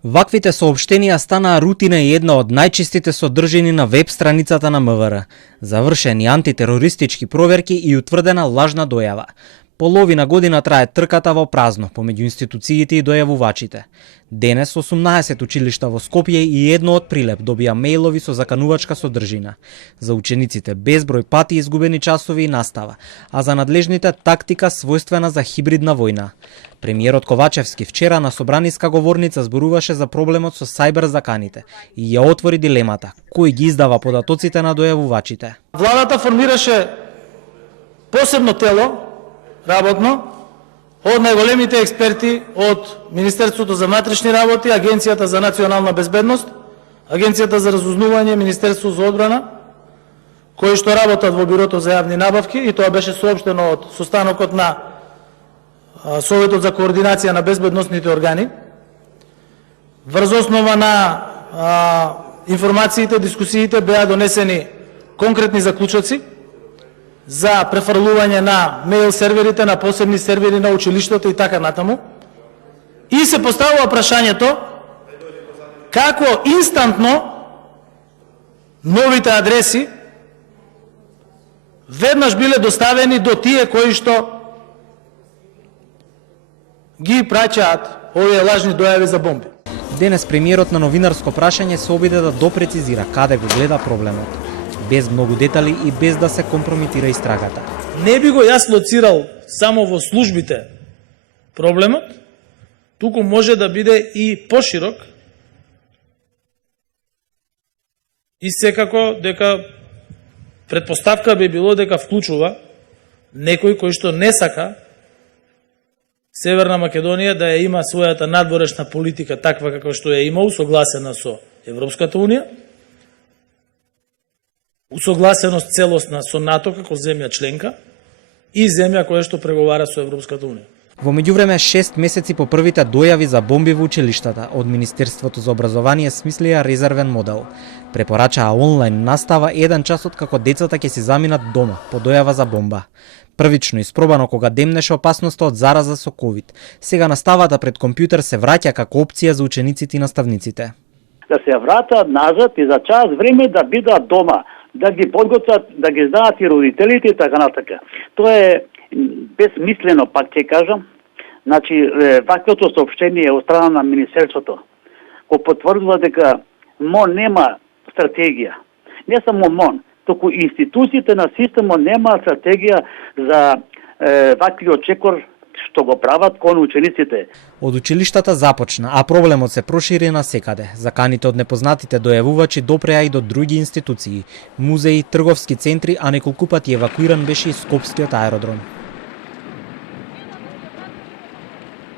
Ваквите соопштенија станаа рутина и една од најчестите содржини на веб страницата на МВР. Завршени антитерористички проверки и утврдена лажна дојава. Половина година трае трката во празно помеѓу институциите и дојавувачите. Денес 18 училишта во Скопје и едно од Прилеп добија мејлови со заканувачка содржина. За учениците безброј пати изгубени часови и настава, а за надлежните тактика својствена за хибридна војна. Премиерот Ковачевски вчера на собраниска говорница зборуваше за проблемот со сајбер заканите и ја отвори дилемата кој ги издава податоците на дојавувачите. Владата формираше посебно тело работно од најголемите експерти од Министерството за внатрешни работи, Агенцијата за национална безбедност, Агенцијата за разузнавање, Министерството за одбрана, кои што работат во Бирото за јавни набавки, и тоа беше соопштено од состанокот на Советот за координација на безбедносните органи. Врз основа на информациите, дискусиите беа донесени конкретни заклучоци за префрлување на мејл серверите, на посебни сервери на училиштата и така натаму. И се поставува прашањето како инстантно новите адреси веднаш биле доставени до тие кои што ги праќаат овие лажни дојави за бомби. Денес премиерот на новинарско прашање се обиде да допрецизира каде го гледа проблемот, без многу детали и без да се компрометира истрагата. Не би го јас лоцирал само во службите проблемот, туку може да биде и поширок и секако дека предпоставка би било дека вклучува некој кој што не сака Северна Македонија да ја има својата надворешна политика таква како што ја има, усогласена со Европската Унија, усогласеност целосна со НАТО како земја членка и земја која што преговара со Европската Унија. Во меѓувреме 6 месеци по првите дојави за бомби во училиштата, од Министерството за образование смислија резервен модел. Препорачаа онлайн настава 1 час од како децата ќе си заминат дома по дојава за бомба. Првично испробано кога демнеше опасноста од зараза со ковид. Сега наставата пред компјутер се враќа како опција за учениците и наставниците. Да се вратат назад и за час време да бидат дома, да ги подготват, да ги знаат и родителите и така натака. Тоа е безмислено, пак ќе кажам. Значи, ваквото соопштение од страна на Министерството го потврдува дека МОН нема стратегија. Не само МОН, току институциите на системот немаат стратегија за ваквиот чекор што го прават кон учениците. Од училиштата започна, а проблемот се прошири на секаде. Заканите од непознатите дојавувачи допреа и до други институции, музеи, трговски центри, а неколку пати евакуиран беше и Скопскиот аеродром.